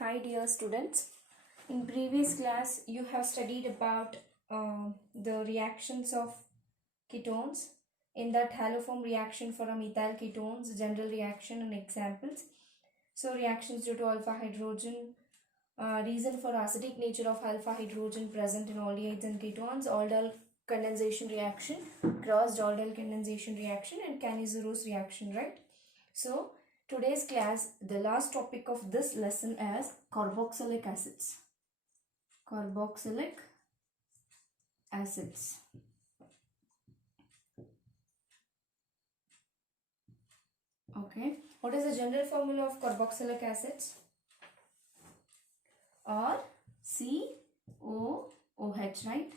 Hi dear students, in previous class you have studied about the reactions of ketones. In that haloform reaction for a methyl ketones, general reaction and examples. So reactions due to alpha hydrogen, reason for acidic nature of alpha hydrogen present in aldehydes and ketones, aldol condensation reaction, crossed aldol condensation reaction and Cannizzaro reaction, right? So today's class, the last topic of this lesson is carboxylic acids. Carboxylic acids. Okay. What is the general formula of carboxylic acids? RCOOH, right?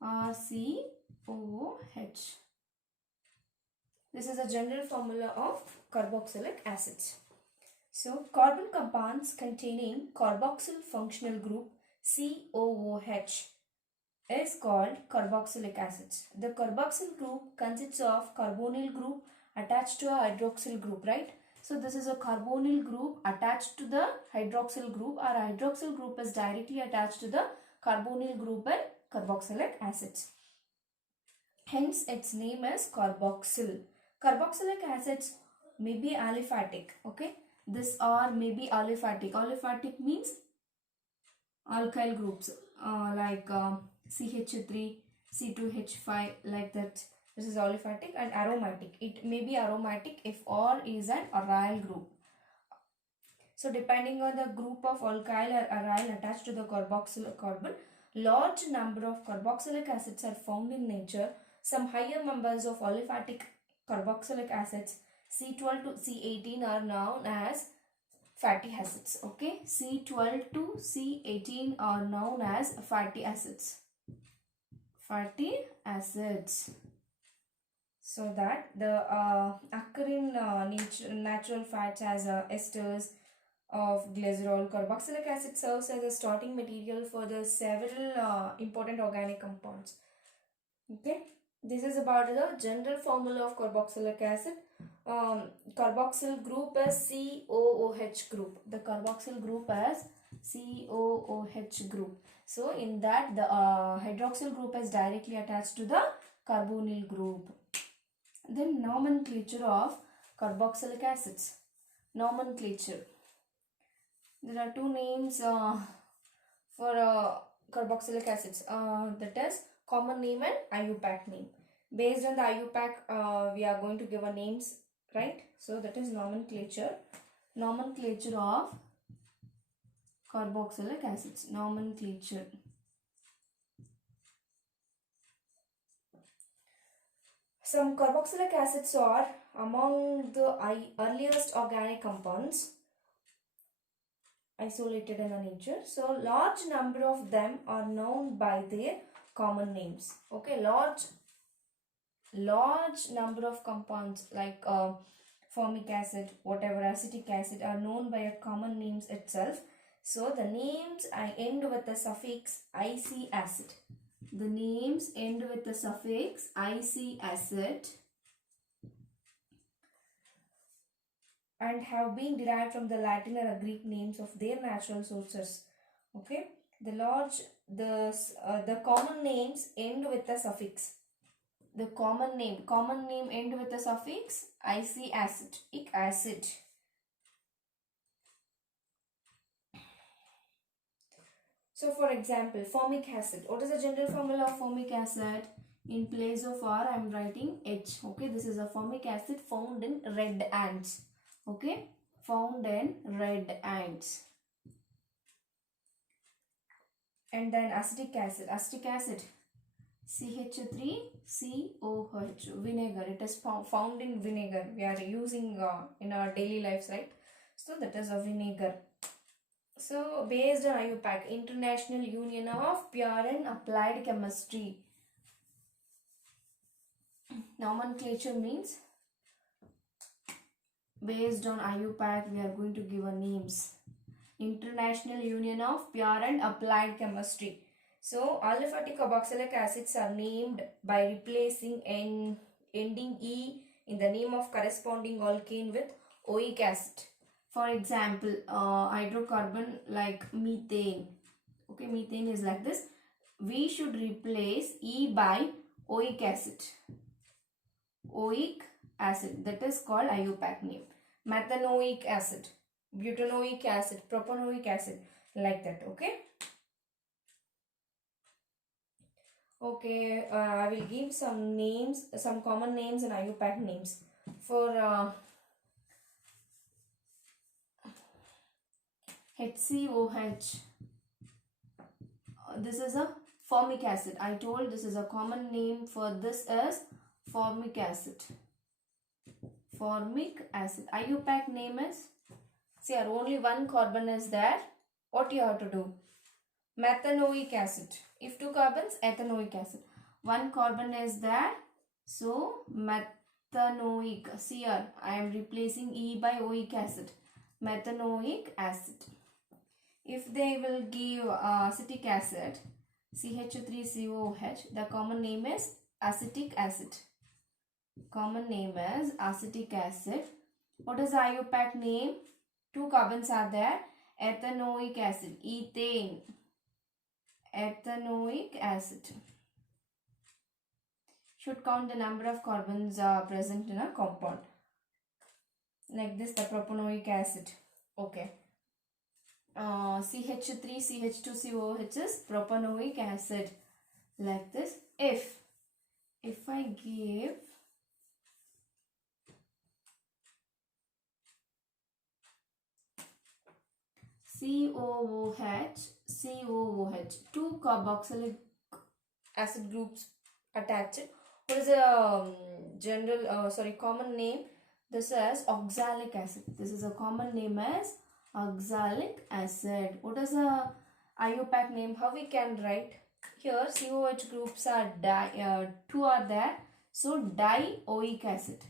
RCOOH. This is a general formula of carboxylic acids. So, carbon compounds containing carboxyl functional group COOH is called carboxylic acids. The carboxyl group consists of carbonyl group attached to a hydroxyl group, right? So this is a carbonyl group attached to the hydroxyl group, or hydroxyl group is directly attached to the carbonyl group and carboxylic acids. Hence its name is carboxyl. Carboxylic acids may be aliphatic, okay? This or may be aliphatic. Aliphatic means alkyl groups like CH3, C2H5, like that. This is aliphatic. And aromatic. It may be aromatic if or is an aryl group. So depending on the group of alkyl or aryl attached to the carboxyl carbon, large number of carboxylic acids are found in nature. Some higher numbers of aliphatic carboxylic acids, C12 to C18, are known as fatty acids. Okay, C12 to C18 are known as fatty acids. Fatty acids. So that the occur in natural fats as esters of glycerol. Carboxylic acid serves as a starting material for the several important organic compounds. Okay, this is about the general formula of carboxylic acid. Carboxyl group is COOH group. The carboxyl group is COOH group. So in that the hydroxyl group is directly attached to the carbonyl group. Then nomenclature of carboxylic acids. Nomenclature. There are two names for carboxylic acids. That is common name and IUPAC name. Based on the IUPAC, we are going to give a names, right? So that is nomenclature. Nomenclature of carboxylic acids. Nomenclature. Some carboxylic acids are among the earliest organic compounds isolated in the nature. So large number of them are known by their common names. Okay, large number of compounds like formic acid, whatever, acetic acid, are known by a common names itself. So the names end with the suffix ic acid. The names end with the suffix ic acid and have been derived from the Latin or Greek names of their natural sources. Okay, the common names end with the suffix. The common name end with the suffix ic acid, ic acid. So for example, formic acid. What is the general formula of formic acid? In place of R, I am writing H. Okay, this is a formic acid found in red ants. Okay, found in red ants. And then acetic acid. Acetic acid, CH3COH, vinegar. It is found in vinegar. We are using in our daily lives, right? So that is a vinegar. So based on IUPAC, International Union of Pure and Applied Chemistry. Nomenclature means based on IUPAC we are going to give a names. International Union of Pure and Applied Chemistry. So aliphatic carboxylic acids are named by replacing ending E in the name of corresponding alkane with oic acid. For example, hydrocarbon like methane. Okay, methane is like this. We should replace E by oic acid. Oic acid, that is called IUPAC name. Methanoic acid, butanoic acid, propanoic acid, like that. Okay. Okay, I will give some names, some common names and IUPAC names. For HCOH, this is a formic acid. I told this is a common name for this is formic acid. Formic acid. IUPAC name is, see here only one carbon is there. What you have to do? Methanoic acid. If two carbons, ethanoic acid. One carbon is there. So methanoic. See here, I am replacing E by oic acid. Methanoic acid. If they will give acetic acid, CH3COOH, the common name is acetic acid. Common name is acetic acid. What is the IUPAC name? Two carbons are there. Ethanoic acid. Ethane. Ethanoic acid. Should count the number of carbons present in a compound. Like this, the propanoic acid. Okay. CH3CH2COOH is propanoic acid. Like this. If I give COOH, two carboxylic acid groups attached. What is the common name? This is oxalic acid. This is a common name as oxalic acid. What is the IUPAC name? How we can write? Here COH groups are two are there. So dioic acid.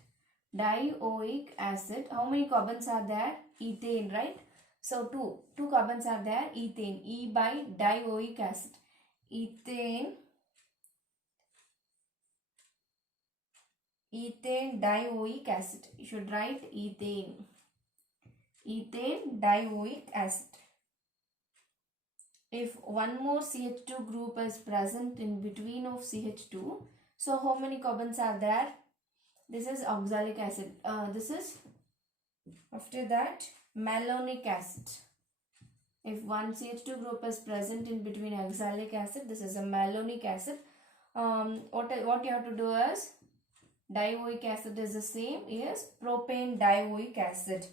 Dioic acid. How many carbons are there? Ethane, right? So two carbons are there. Ethane. E by dioic acid. Ethane dioic acid. You should write ethane. Ethane dioic acid. If one more CH2 group is present in between of CH2, so how many carbons are there? This is oxalic acid. This is, after that, malonic acid. If one CH2 group is present in between oxalic acid, this is a malonic acid. What you have to do is, dioic acid is the same as propane dioic acid.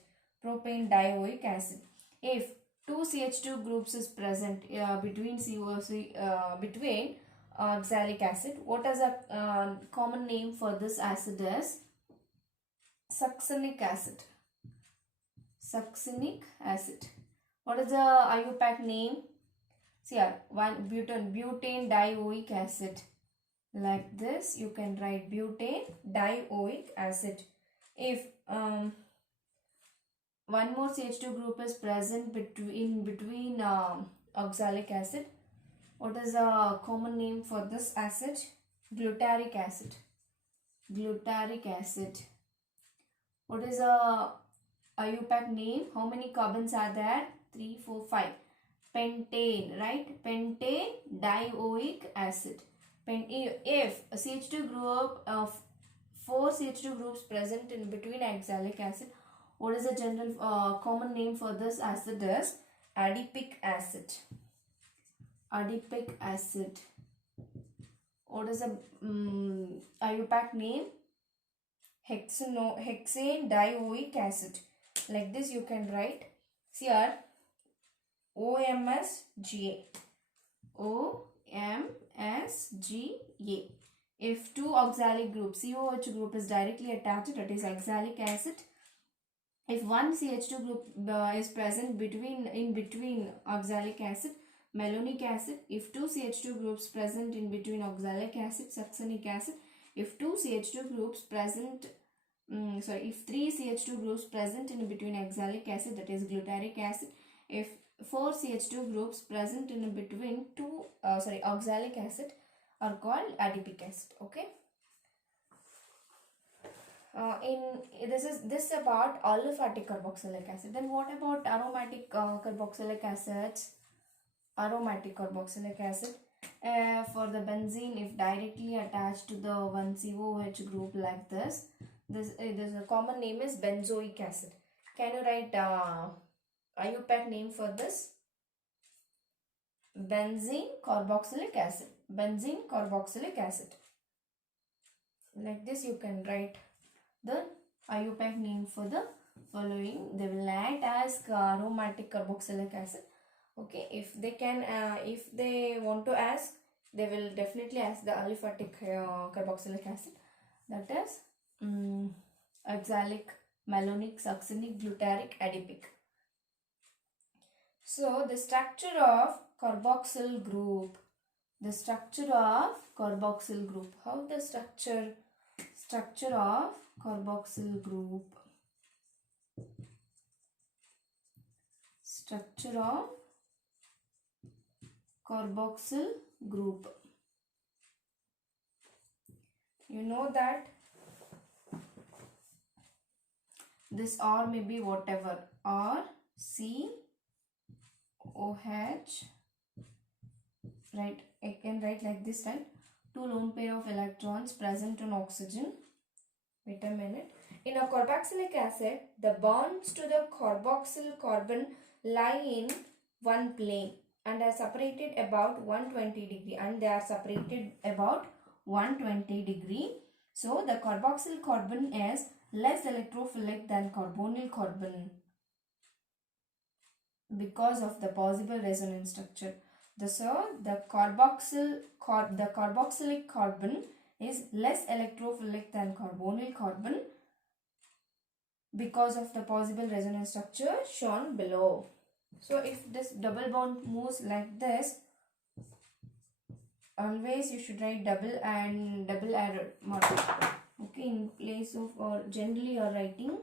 Propane dioic acid. If two CH2 groups is present between between oxalic acid, what is a common name for this acid is succinic acid. Succinic acid. What is the IUPAC name? See here, one butane dioic acid. Like this, you can write butane dioic acid. If one more CH2 group is present between oxalic acid, what is the common name for this acid? Glutaric acid. Glutaric acid. What is the IUPAC name? How many carbons are there? 3, 4, 5. Pentane, right? Pentane dioic acid. If a CH2 group of 4 CH2 groups present in between oxalic acid, what is the general common name for this acid is adipic acid. Adipic acid. What is the IUPAC name? Hexane dioic acid. Like this you can write. See here, OMSGA. OMSGA. If two oxalic groups, COH group is directly attached, that is oxalic acid. If one CH2 group is present in between oxalic acid, malonic acid. If two CH2 groups present in between oxalic acid, succinic acid. If two CH2 groups present, if three CH2 groups present in between oxalic acid, that is glutaric acid. If 4 CH2 groups present in between oxalic acid are called adipic acid. Okay. In this about aliphatic carboxylic acid. Then what about aromatic carboxylic acids? Aromatic carboxylic acid. For the benzene, if directly attached to the one COH group like this, there's a common name is benzoic acid. Can you write IUPAC name for this? Benzene carboxylic acid. Benzene carboxylic acid. Like this you can write the IUPAC name for the following. They will not ask aromatic carboxylic acid. Okay, if they want to ask, they will definitely ask the aliphatic carboxylic acid. That is oxalic, malonic, succinic, glutaric, adipic. So the structure of carboxyl group. The structure of carboxyl group. How the structure of carboxyl group. Structure of carboxyl group. You know that this R may be whatever. R, C, OH. Right, I can write like this, right? Two lone pair of electrons present on oxygen. Wait a minute. In a carboxylic acid, the bonds to the carboxyl carbon lie in one plane and are separated about 120 degree. And they are separated about 120 degree. So the carboxyl carbon is less electrophilic than carbonyl carbon because of the possible resonance structure. The carboxylic carbon is less electrophilic than carbonyl carbon because of the possible resonance structure shown below. So if this double bond moves like this, always you should write double and double arrow mark. Okay, in place of, or generally you are writing,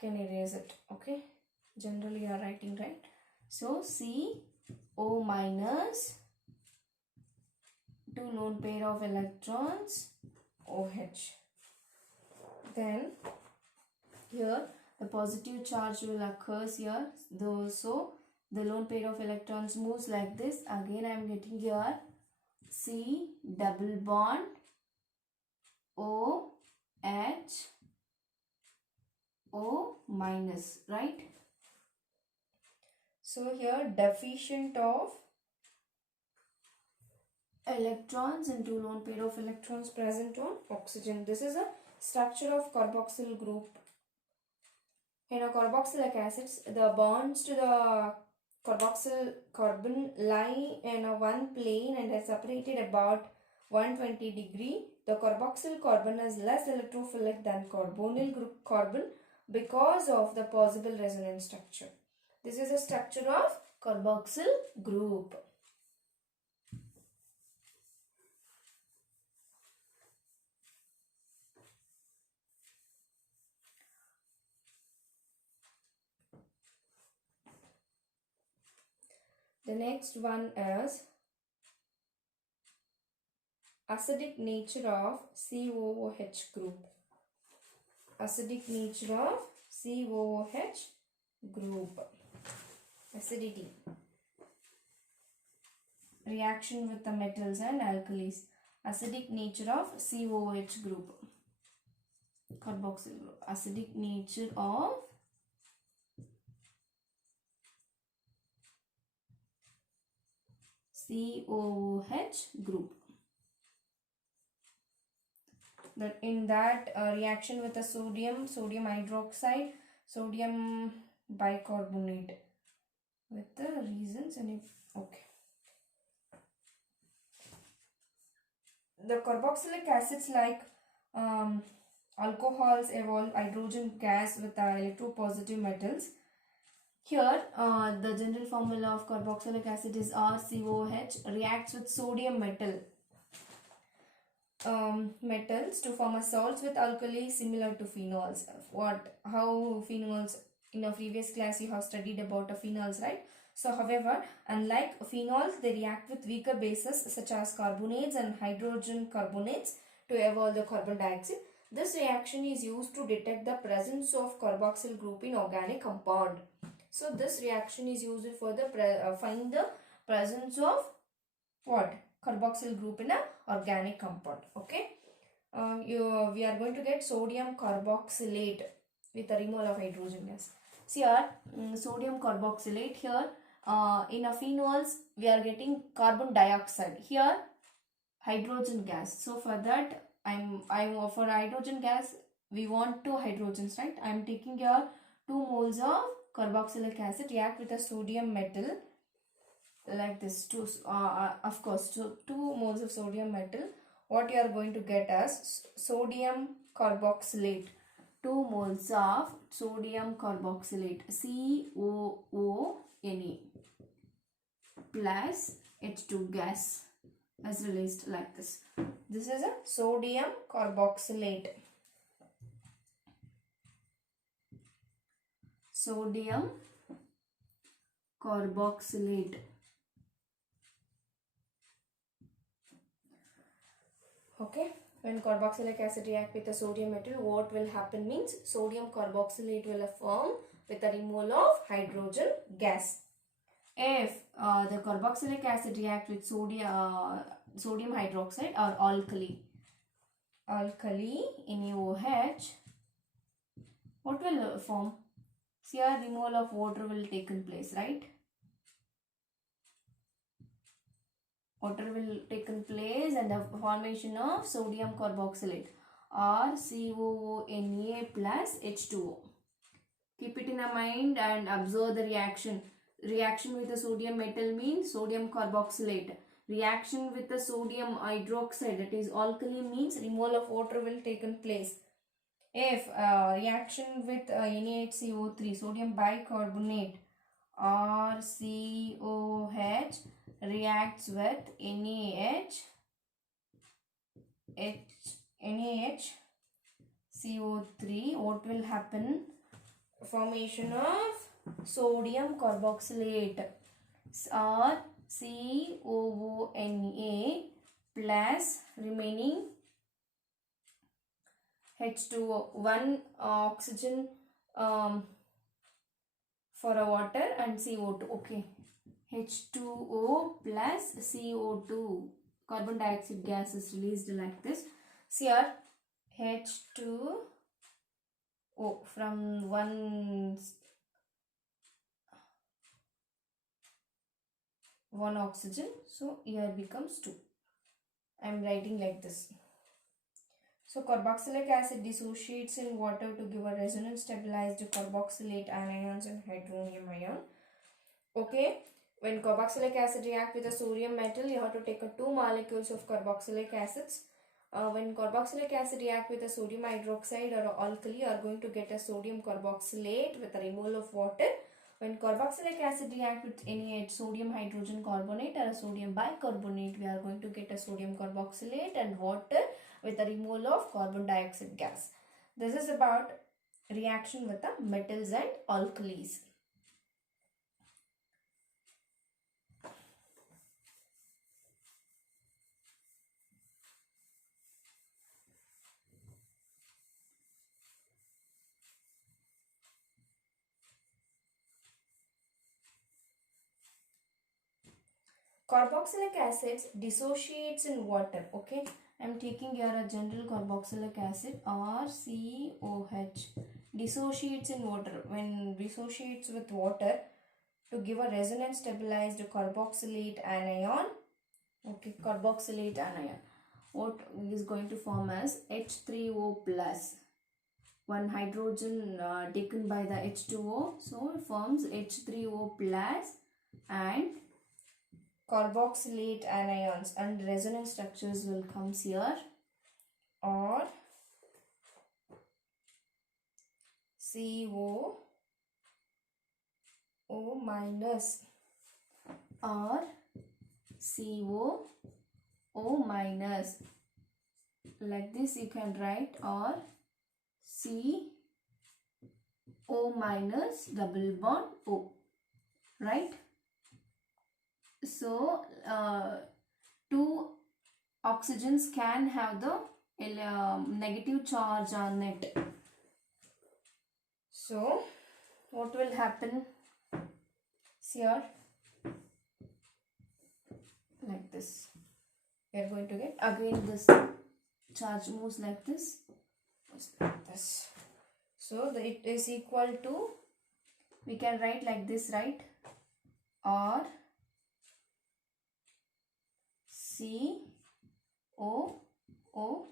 can erase it. Okay, generally you are writing, right? So CO minus, two lone pair of electrons, OH. Then here the positive charge will occur here. So the lone pair of electrons moves like this. Again I am getting here C double bond OH O minus, right? So here deficient of electrons and two lone pair of electrons present on oxygen. This is a structure of carboxyl group. In a carboxylic acids, the bonds to the carboxyl carbon lie in a one plane and are separated about 120 degree. The carboxyl carbon is less electrophilic than carbonyl group carbon because of the possible resonance structure. This is a structure of carboxyl group. The next one is acidic nature of COOH group. Acidic nature of COOH group. Acidity. Reaction with the metals and alkalis. Acidic nature of COOH group. Carboxyl group. Acidic nature of COOH group. That in that reaction with the sodium hydroxide, sodium bicarbonate with the reasons and if okay. The carboxylic acids like alcohols evolve hydrogen gas with electropositive metals. Here the general formula of carboxylic acid is RCOH, reacts with sodium metals to form a salts with alkali similar to phenols. How phenols, in a previous class you have studied about phenols, right? So however, unlike phenols, they react with weaker bases such as carbonates and hydrogen carbonates to evolve the carbon dioxide. This reaction is used to detect the presence of carboxyl group in organic compound. So this reaction is used for the find the presence of what? Carboxyl group in a organic compound. Okay. We are going to get sodium carboxylate with a removal of hydrogen gas. See here, sodium carboxylate here. In a phenols, we are getting carbon dioxide. Here, hydrogen gas. So for that, I'm for hydrogen gas, we want two hydrogens, right? I'm taking here 2 moles of carboxylic acid react with a sodium metal like this. Of course, so 2 moles of sodium metal. What you are going to get as sodium carboxylate. 2 moles of sodium carboxylate, COONe plus H2 gas is released like this. This is a sodium carboxylate. Sodium carboxylate. Okay. When carboxylic acid react with the sodium metal, what will happen means sodium carboxylate will form with a removal of hydrogen gas. If the carboxylic acid react with sodium hydroxide or alkali NaOH, what will form? See, a removal of water will take place, right? Water will take place and the formation of sodium carboxylate or COONa plus H2O. Keep it in a mind and observe the reaction. Reaction with the sodium metal means sodium carboxylate. Reaction with the sodium hydroxide, that is alkali, means removal of water will take place. If reaction with NaHCO3, sodium bicarbonate or COH reacts with NaHCO3, what will happen? Formation of sodium carboxylate or COONa plus remaining H2O, 1 oxygen for a water and CO2. Okay, H2O plus CO2, carbon dioxide gas is released like this. See here, H2O from one oxygen, so here becomes 2. I am writing like this. So carboxylic acid dissociates in water to give a resonance stabilized carboxylate anions and hydronium ion. Okay, when carboxylic acid react with a sodium metal, you have to take 2 molecules of carboxylic acids. When carboxylic acid react with a sodium hydroxide or alkali, you are going to get a sodium carboxylate with a removal of water. When carboxylic acid react with any sodium hydrogen carbonate or a sodium bicarbonate, we are going to get a sodium carboxylate and water with a removal of carbon dioxide gas. This is about reaction with the metals and alkalis. Carboxylic acids dissociates in water. Okay, I am taking here a general carboxylic acid or COH. Dissociates in water. When dissociates with water to give a resonance stabilized carboxylate anion. Okay, carboxylate anion. What is going to form as H3O plus. 1 hydrogen taken by the H2O. So it forms H3O plus and carboxylate anions and resonance structures will come here, or CO minus or CO minus, like this you can write, or CO minus double bond O, right? So two oxygens can have the negative charge on it. So what will happen here? Like this. We are going to get again this charge moves like this. So it is equal to, we can write like this, right? R C O O,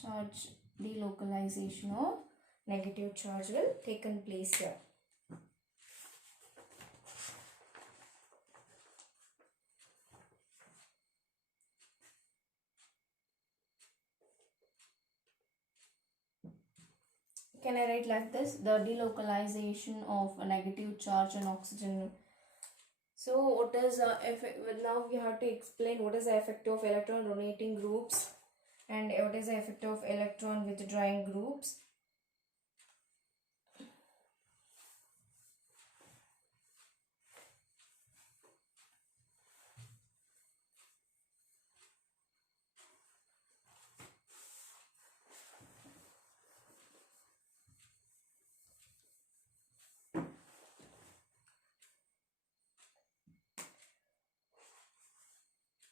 charge delocalization or negative charge will taken place here. Can I write like this? The delocalization of a negative charge on oxygen. So what is now we have to explain what is the effect of electron donating groups and what is the effect of electron withdrawing groups.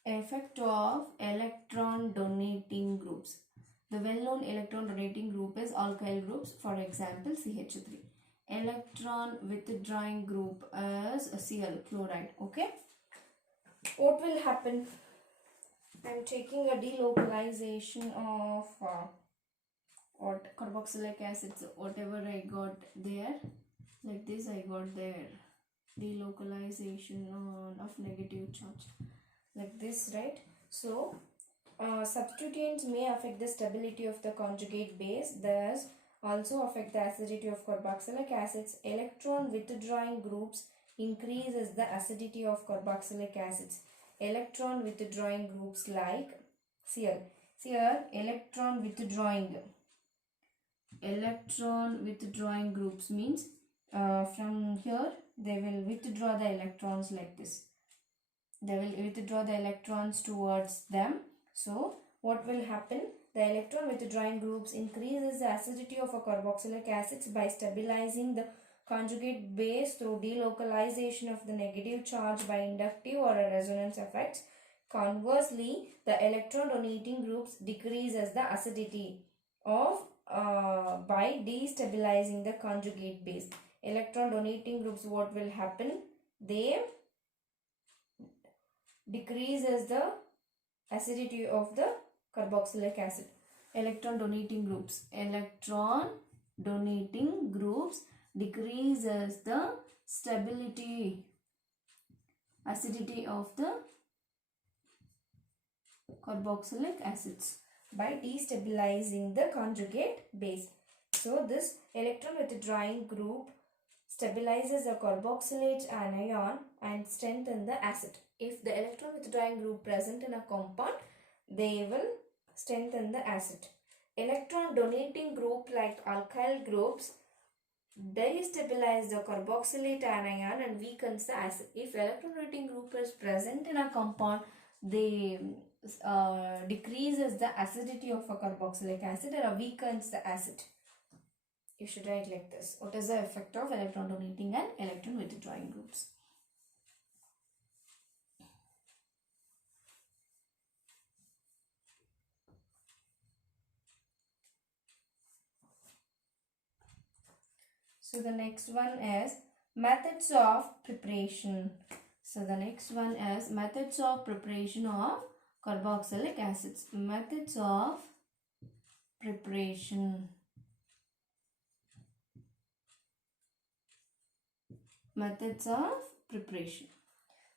Effect of electron donating groups. The well-known electron donating group is alkyl groups, for example CH3. Electron withdrawing group is Cl, chloride. Okay. What will happen? I am taking a delocalization of what carboxylic acids, whatever I got there, like this I got there, delocalization of negative charge, like this, right? So substituents may affect the stability of the conjugate base, thus also affect the acidity of carboxylic acids. Electron withdrawing groups increases the acidity of carboxylic acids. Electron withdrawing groups like Cl. Here electron withdrawing groups means from here they will withdraw the electrons like this. They will withdraw the electrons towards them. So what will happen? The electron withdrawing groups increases the acidity of a carboxylic acids by stabilizing the conjugate base through delocalization of the negative charge by inductive or a resonance effects. Conversely, the electron donating groups decreases the acidity of by destabilizing the conjugate base. Electron donating groups, what will happen? They decreases the acidity of the carboxylic acid. Electron donating groups decreases the stability acidity of the carboxylic acids by destabilizing the conjugate base. So this electron withdrawing group stabilizes a carboxylate anion and strengthens the acid. If the electron withdrawing group present in a compound, they will strengthen the acid. Electron donating group like alkyl groups destabilize the carboxylate anion and weakens the acid. If electron donating group is present in a compound, they decreases the acidity of a carboxylic acid or weakens the acid. You should write like this. What is the effect of electron donating and electron withdrawing groups? So the next one is methods of preparation. So the next one is methods of preparation of carboxylic acids. Methods of preparation. Methods of preparation.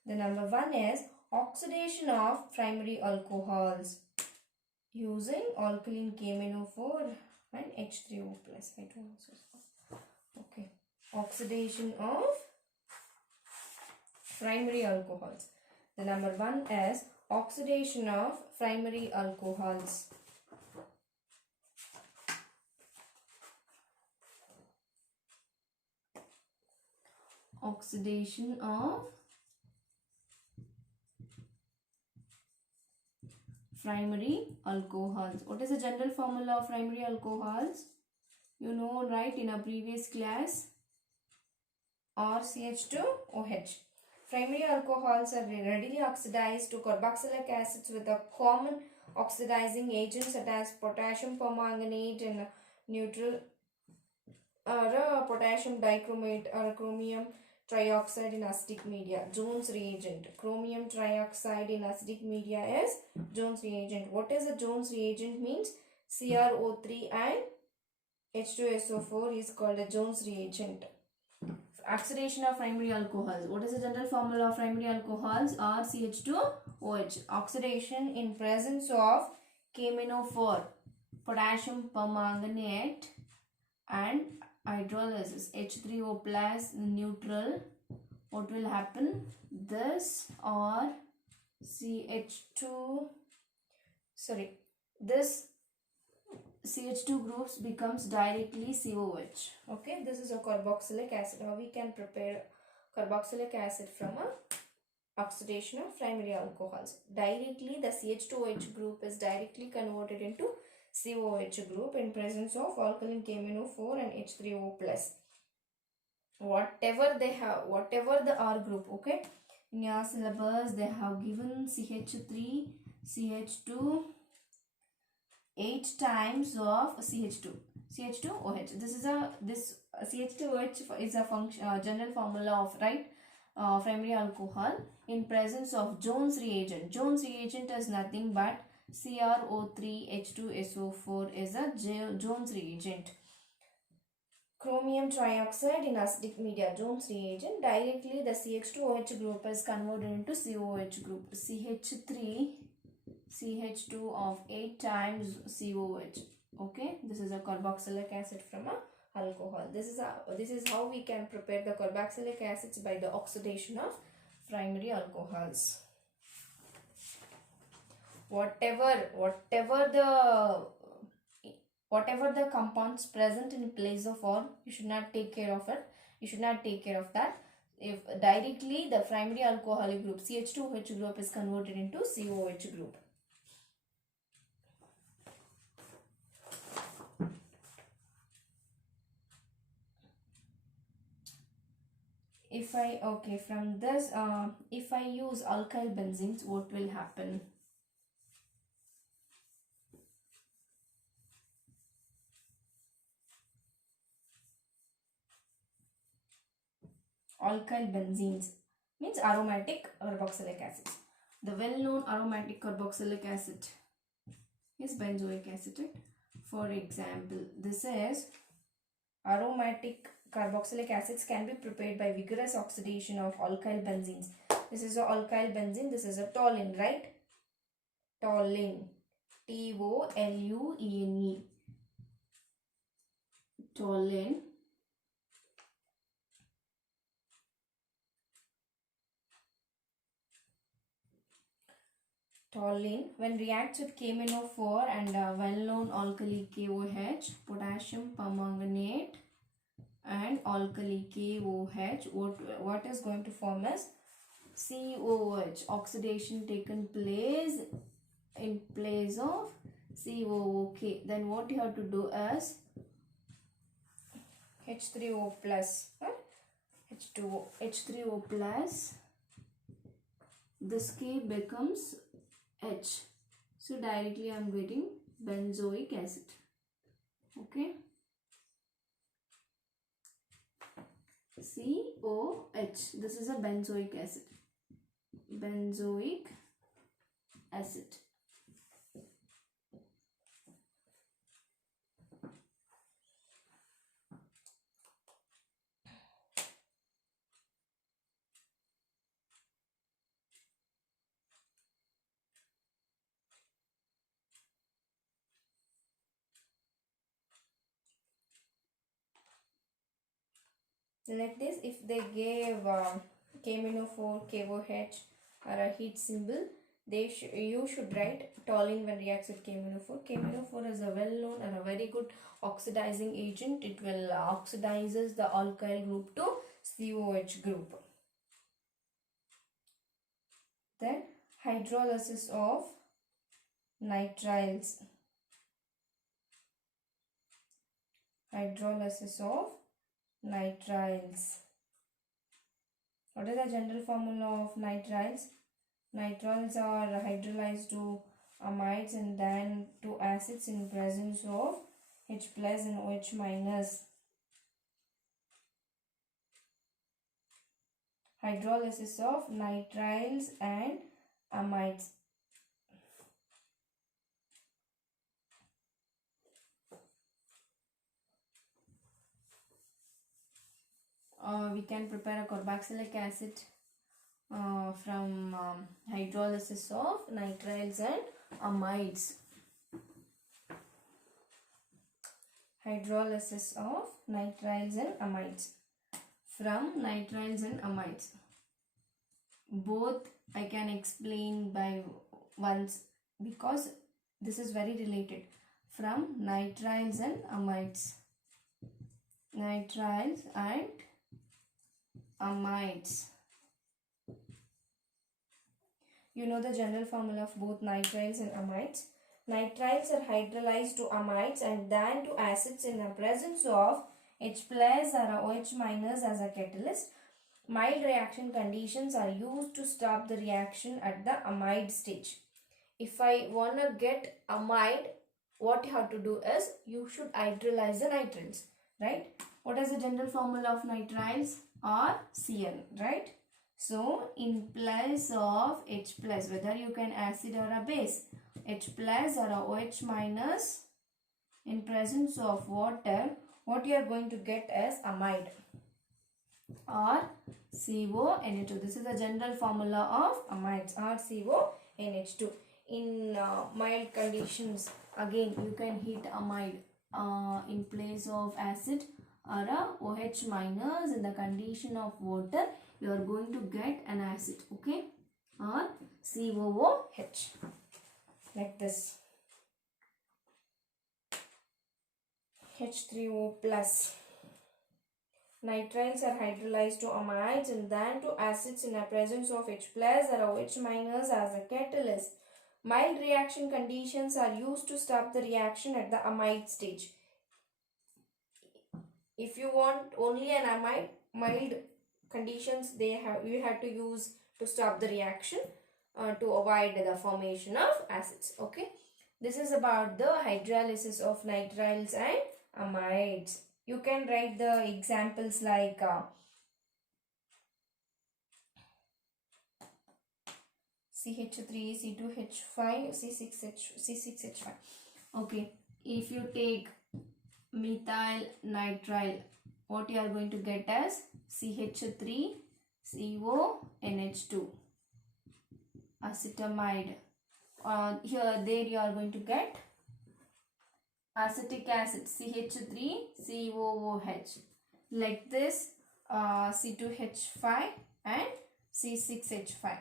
The number one is oxidation of primary alcohols using alkaline KMnO4 and H3O plus. Okay. Oxidation of primary alcohols. The number one is oxidation of primary alcohols. Oxidation of primary alcohols. What is the general formula of primary alcohols? You know, right, in a previous class, RCH2OH. Primary alcohols are readily oxidized to carboxylic acids with a common oxidizing agent such as potassium permanganate and neutral or potassium dichromate or chromium trioxide in acidic media. Jones reagent. Chromium trioxide in acidic media is Jones reagent. What is a Jones reagent means? CrO3 and H2SO4 is called a Jones reagent. Oxidation of primary alcohols. What is the general formula of primary alcohols? RCH2OH. Oxidation in presence of KMnO4, potassium permanganate, and hydrolysis H3O plus neutral. What will happen? This or CH2, this CH2 groups becomes directly COH. Okay, this is a carboxylic acid. How we can prepare carboxylic acid from a oxidation of primary alcohols? Directly the CH2OH group is directly converted into COH group in presence of alkaline KMnO4 and H3O plus. Whatever they have, whatever the R group, okay? In your syllabus they have given CH3, CH2, 8 times of CH2OH. This CH2OH is a function general formula of, right, primary alcohol in presence of Jones reagent. Jones reagent is nothing but CrO3H2SO4 is a Jones reagent. Chromium trioxide in acidic media, Jones reagent. Directly the CH2OH group is converted into COH group. CH3 CH2 of 8 times COH. Okay, this is a carboxylic acid from a alcohol. This is how we can prepare the carboxylic acids by the oxidation of primary alcohols. Whatever the compounds present in place of R, you should not take care of it. You should not take care of that. If directly the primary alcoholic group CH2OH group is converted into COH group. If I from this if I use alkyl benzenes, what will happen? Alkyl benzenes means aromatic carboxylic acids. The well-known aromatic carboxylic acid is benzoic acid. For example, this is aromatic carboxylic acids can be prepared by vigorous oxidation of alkyl benzenes. This is a alkyl benzene. This is a toluene, right? Toluene. Toluene. Toluene. Toluene, when reacts with KMnO4 and well-known alkali KOH, potassium permanganate and alkali KOH, what is going to form as COOH. Oxidation taken place in place of COOK. Then what you have to do is H3O plus, H2O, H3O plus, this K becomes H. So directly I am getting benzoic acid. Okay. COH. This is a benzoic acid. Benzoic acid. Like this, if they gave KMnO4, KOH or a heat symbol, you should write toluene when reacts with KMnO4. KMnO4 is a well-known and a very good oxidizing agent. It will oxidizes the alkyl group to COH group. Then hydrolysis of nitriles. Hydrolysis of nitriles. What is the general formula of nitriles? Nitriles are hydrolyzed to amides and then to acids in presence of H plus and OH minus. Hydrolysis of nitriles and amides. We can prepare a carboxylic acid from hydrolysis of nitriles and amides. Hydrolysis of nitriles and amides from nitriles and amides. Both I can explain by once because this is very related. From nitriles and amides. Nitriles and amides. You know the general formula of both nitriles and amides. Nitriles are hydrolyzed to amides and then to acids in the presence of H plus or OH minus as a catalyst. Mild reaction conditions are used to stop the reaction at the amide stage. If I want to get amide, what you have to do is you should hydrolyze the nitriles, right? What is the general formula of nitriles? RCN, right? So in place of H plus, whether you can acid or a base, H plus or a OH minus in presence of water, what you are going to get is amide or CONH2. This is the general formula of amides or CONH2. In mild conditions, again you can heat amide in place of acid or a OH minus. In the condition of water, you are going to get an acid, okay, or COOH, like this. H3O plus. Nitriles are hydrolyzed to amides and then to acids in the presence of H plus or OH minus as a catalyst. Mild reaction conditions are used to stop the reaction at the amide stage. If you want only an amide, mild conditions you have to use to stop the reaction to avoid the formation of acids. Okay, this is about the hydrolysis of nitriles and amides. You can write the examples like CH3, C2H5, C6H5. Okay, if you take methyl nitrile, what you are going to get as CH3 CONH2 acetamide. There you are going to get acetic acid CH3 COOH, like this C2H5 and C6H5.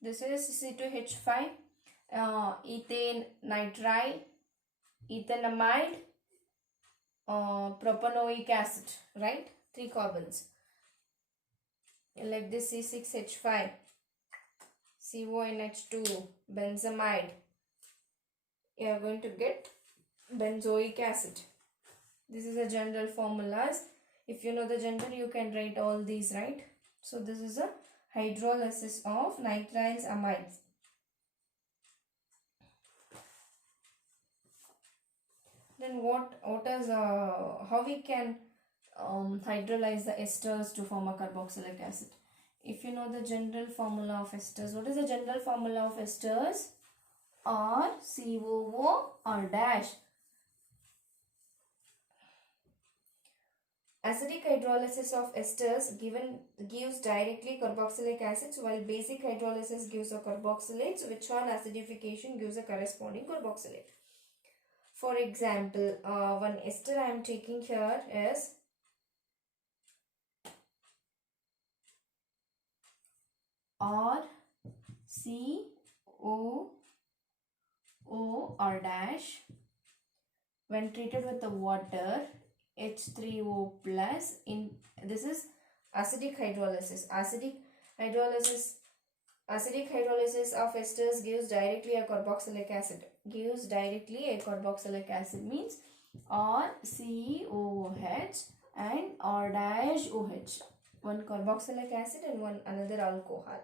This is C2H5, ethane nitrile, ethanamide, propanoic acid, right? 3 carbons. Like this C6H5, CONH2, benzamide. You are going to get benzoic acid. This is a general formulas. If you know the general, you can write all these, right? So this is a hydrolysis of nitriles amides. Then how we can hydrolyze the esters to form a carboxylic acid? If you know the general formula of esters, what is the general formula of esters? R COO R dash. Acidic hydrolysis of esters gives directly carboxylic acids, while basic hydrolysis gives a carboxylates, which on acidification gives a corresponding carboxylate. For example, one ester I am taking here is RCOO dash. When treated with the water, H3O plus, this is acidic hydrolysis. Acidic hydrolysis of esters gives directly a carboxylic acid. gives directly a carboxylic acid, means RCOH and R dash OH. One carboxylic acid and one another alcohol.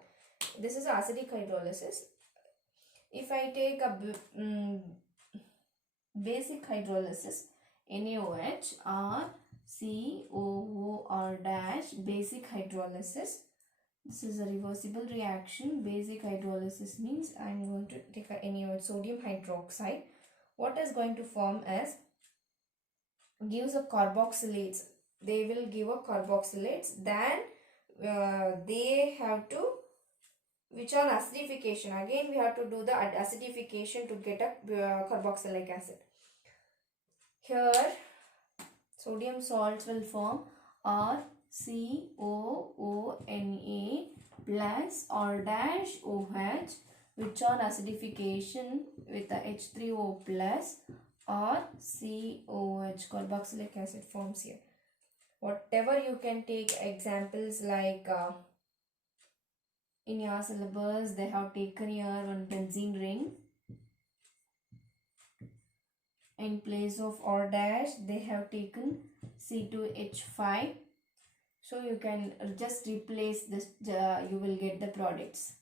This is acidic hydrolysis. If I take a basic hydrolysis, NaOH, RCOOR dash, basic hydrolysis. This is a reversible reaction. Basic hydrolysis means I am going to take a NaOH, sodium hydroxide. What is going to form as gives a carboxylates. They will give a carboxylates. Then they have to, which on acidification, again we have to do the acidification to get a carboxylic acid. Here sodium salts will form RCOONA plus R dash OH, which on acidification with the H3O plus RCOH, carboxylic acid forms here. Whatever you can take examples like in your syllabus they have taken here one benzene ring. In place of R dash they have taken C2H5. So you can just replace this, you will get the products.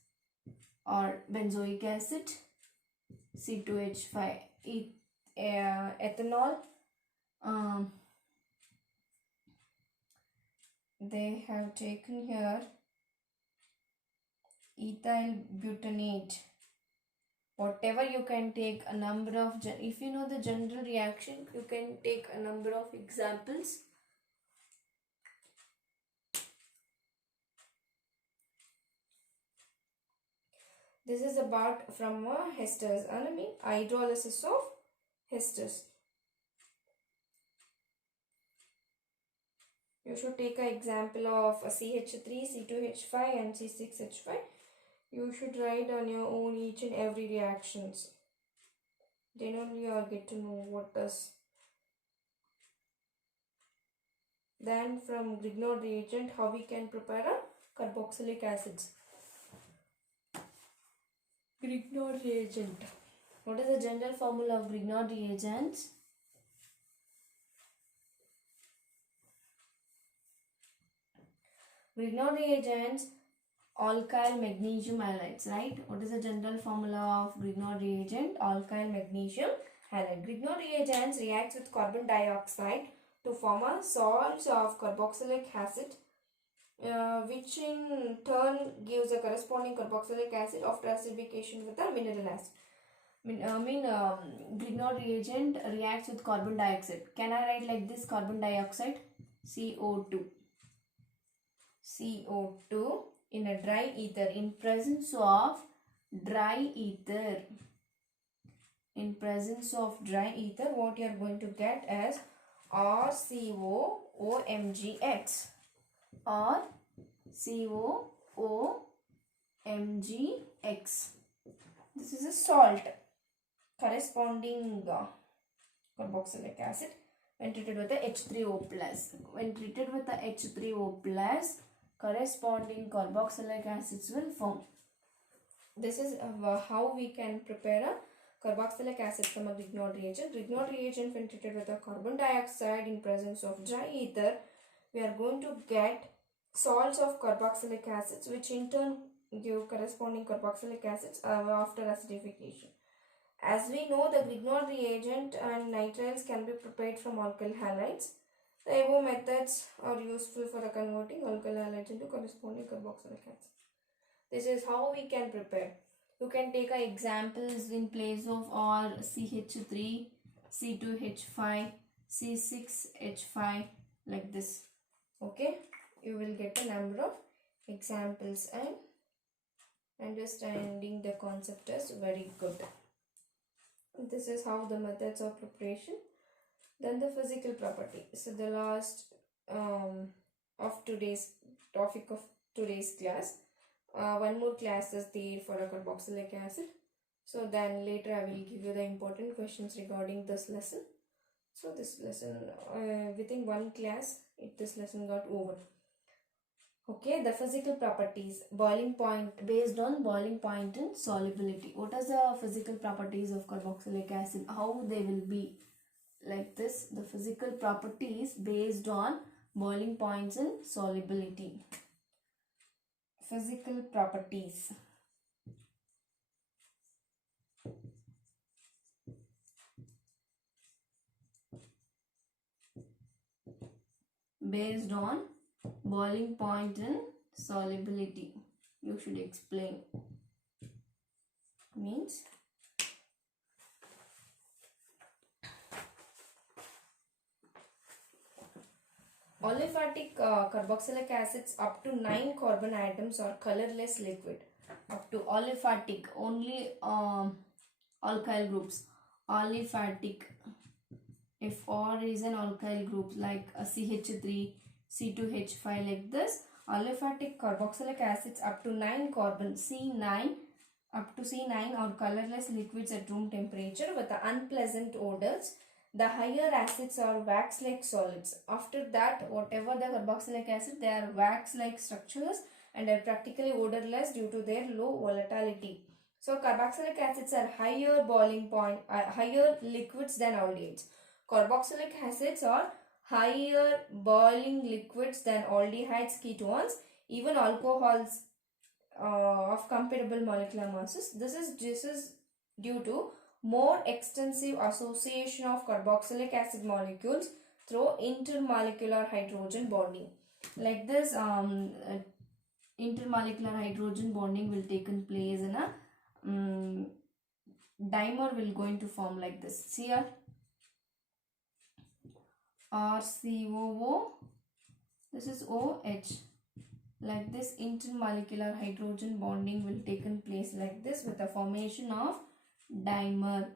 Or benzoic acid, C2H5, ethanol, they have taken here ethyl butanate. Whatever you can take a number of, if you know the general reaction, you can take a number of examples. This is about from esters, I mean hydrolysis of esters. You should take an example of a CH3, C2H5 and C6H5. You should write on your own each and every reactions. Then only you will get to know what does. Then from Grignard reagent, how we can prepare a carboxylic acids. Grignard reagent. What is the general formula of Grignard reagents? Grignard reagents, alkyl magnesium halides, right? What is the general formula of Grignard reagent? Alkyl magnesium halide. Grignard reagents reacts with carbon dioxide to form a salts of carboxylic acid, which in turn gives a corresponding carboxylic acid after acidification with a mineral acid. Grignard reagent reacts with carbon dioxide. Can I write like this? Carbon dioxide, CO2. CO2 in a dry ether. In presence of dry ether, what you are going to get as RCOOMgX. RCOOMgX. This is a salt corresponding carboxylic acid when treated with the H3O plus. When treated with the H3O plus, corresponding carboxylic acids will form. This is how we can prepare a carboxylic acid from a Grignard reagent. Grignard reagent when treated with a carbon dioxide in presence of dry ether, we are going to get salts of carboxylic acids, which in turn give corresponding carboxylic acids after acidification. As we know, the Grignard reagent and nitriles can be prepared from alkyl halides. The above methods are useful for the converting alkyl halides into corresponding carboxylic acids. This is how we can prepare. You can take examples in place of or CH3, C2H5, C6H5 like this. Okay, you will get a number of examples and understanding the concept is very good. This is how the methods of preparation. Then the physical property. So the last of today's topic of today's class. One more class is there for a carboxylic acid. So then later I will give you the important questions regarding this lesson. So this lesson within one class, this lesson got over. Okay, the physical properties, boiling point, based on boiling point and solubility. What are the physical properties of carboxylic acid? How they will be like this? The physical properties based on boiling points and solubility. Physical properties. Based on boiling point and solubility. You should explain. Means aliphatic carboxylic acids up to 9 carbon atoms are colorless liquid. Up to aliphatic, only alkyl groups. Aliphatic, if R is an alkyl group like a CH3, C2H5 like this. Aliphatic carboxylic acids up to 9 carbon, C9, up to C9 are colorless liquids at room temperature with unpleasant odors. The higher acids are wax-like solids. After that, whatever the carboxylic acid, they are wax-like structures and are practically odorless due to their low volatility. So, carboxylic acids are higher boiling point, higher liquids than aldehydes. Carboxylic acids are higher boiling liquids than aldehydes, ketones, even alcohols of comparable molecular masses. This is due to more extensive association of carboxylic acid molecules through intermolecular hydrogen bonding. Like this, intermolecular hydrogen bonding will take place in a dimer will going to form like this. See here, RCOO, this is OH. Like this, intermolecular hydrogen bonding will take place like this with the formation of dimer.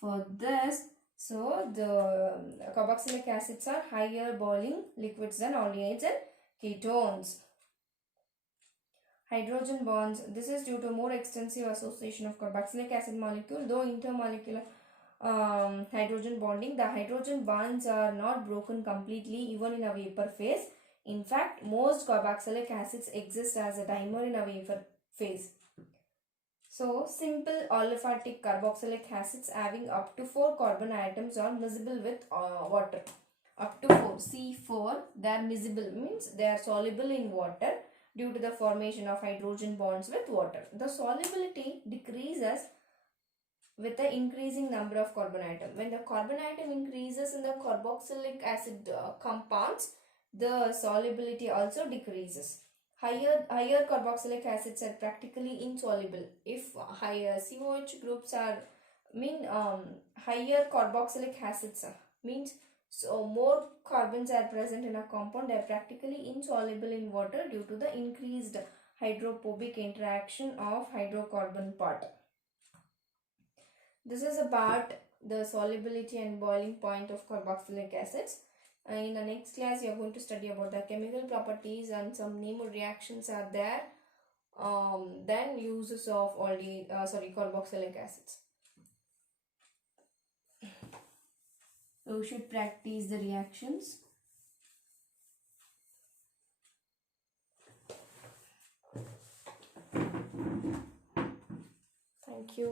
For this, so the carboxylic acids are higher boiling liquids than aldehydes and ketones. Hydrogen bonds, this is due to more extensive association of carboxylic acid molecule, though intermolecular hydrogen bonding, the hydrogen bonds are not broken completely even in a vapor phase. In fact, most carboxylic acids exist as a dimer in a vapor phase. So, simple aliphatic carboxylic acids having up to 4 carbon atoms are miscible with water. Up to 4, C4, they are miscible, means they are soluble in water due to the formation of hydrogen bonds with water. The solubility decreases with the increasing number of carbon atom. When the carbon atom increases in the carboxylic acid compounds, the solubility also decreases. Higher carboxylic acids are practically insoluble. If higher COH groups are higher carboxylic acids means so more carbons are present in a compound, they are practically insoluble in water due to the increased hydrophobic interaction of hydrocarbon part. This is about the solubility and boiling point of carboxylic acids. In the next class, you are going to study about the chemical properties and some Nemo reactions are there. Then uses of carboxylic acids. So you should practice the reactions. Thank you.